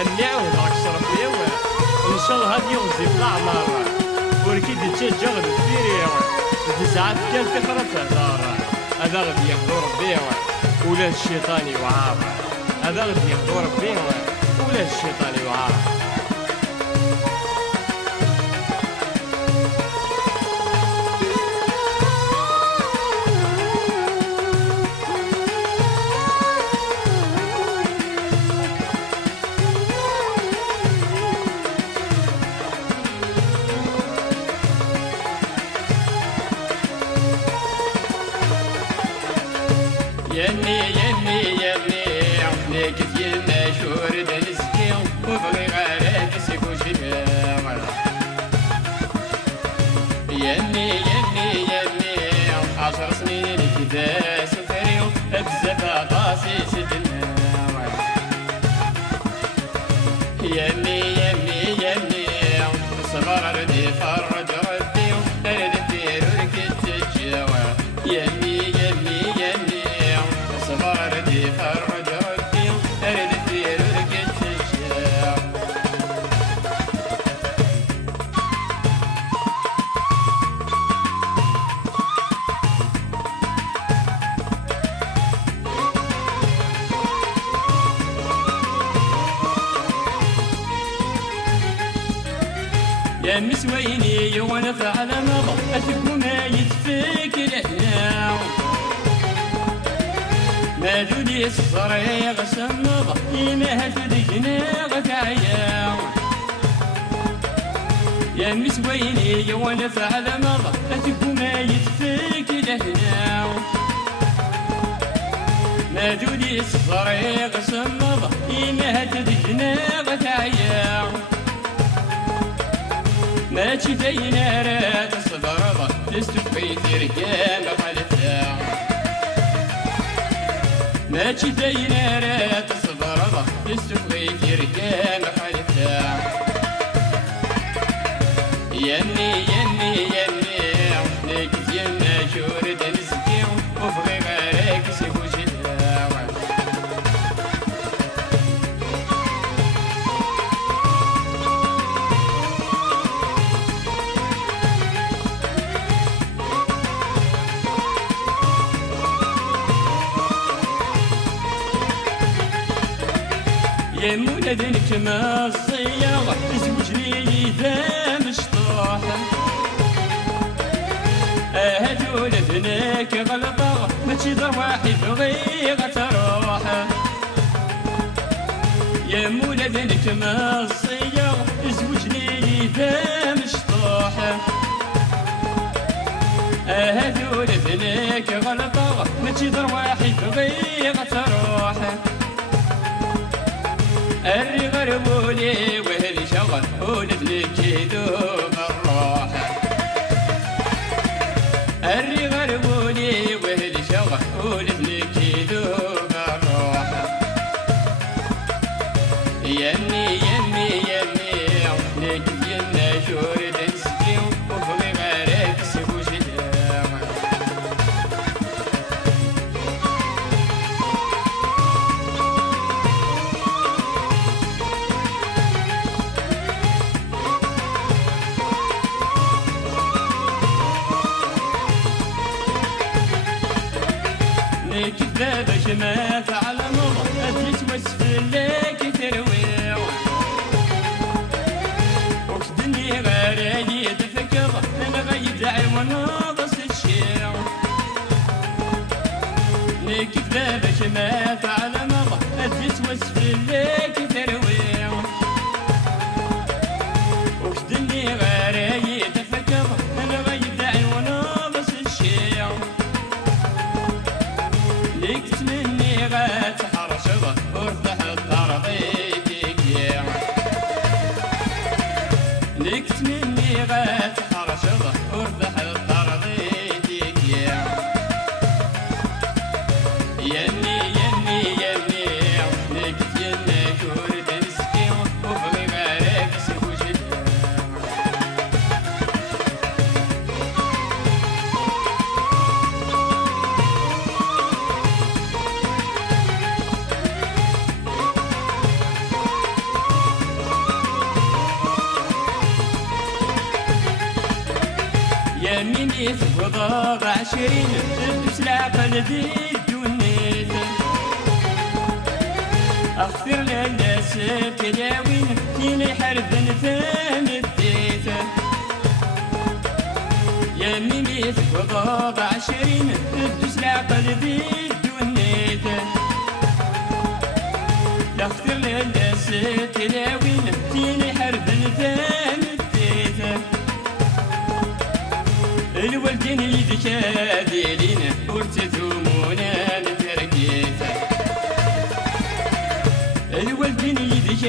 النعود راك شرف يوا ان شاء الله هاد يغزي في الاعمار ولكن تتشجع بالفيري تسعات كان تخرج هذا غادي ياخذ ربي ولا الشيطان يوعار هذا غادي ياخذ ربي ولا الشيطان يوعار يمي يمي يمي ليك ديالنا شورد نسكي وبغي غارك سيكو شباب يمي يمي يمي 10 سنين كدا سفري بزاف عطاسي سدنا يمي يمي يمي صبر ردي فرج ربي رد ديرو كتجاوى يمي يمي يمي صبر دي فرج ربي ارد في رقة الشام يا مسويني وانا فعل مضى اتكو ما يتفك لهنا ما دوني الصريغ سمض إيمها تدقنا غتعيا يا مسويني وانا فعل مضى أتكو ما يتفك لهنا ما دوني الصريغ سمض إيمها تدقنا غتعيا ما تشتينا رات الصبر تستفي تركان خلفها ما تشدينا رات الصبر تستفغي في ركام خلفها يني يني يني ليك ديالنا شورد نسكي وفغي غارك سيكو شدها يا مولدنك ما الصياغة زوجني ذا مشطوح هادو لذنك غلطة ما تشدر واحد بغي غتروح يا مولدنك ما الصياغة زوجني ذا مشطوح هادو لذنك غلطة ما تشدر واحد بغي غتروح الري غربولي وهلي شغل ولدلك يدوب الروح الري غربولي وهلي شغل ولدلك يدوب الروح يمي يمي يمي ليك ديالنا شورد نسكي وفغي غارك سيبو شدام كذابك ما فعل مضى تتوسف لك ترويع وكدني غاري تفكر انا غيدعي وناضس الشيع كذابك ما فعل مضى تتوسف لك ترويع وكدني غاري تفكر انا غيدعي وناضس الشيع ليك تمني غتحرشض وارتاح الطرضيتك يا ليك تمني غتحرشض وارتاح الطرضيتك يا يني يني يني ليك ديالنا يا ميني تقضى 20 تدوس العقل ذي الدنيت اغفر للناس تلاوين تيني حرب نفهم الديت يا ميني تقضى 20 تدوس العقل ذي الدنيت اغفر للناس تلاوين تيني حرب نفهم الديت الوالدين يدك ديلين ورتثومونا نتركيت الوالدين يدك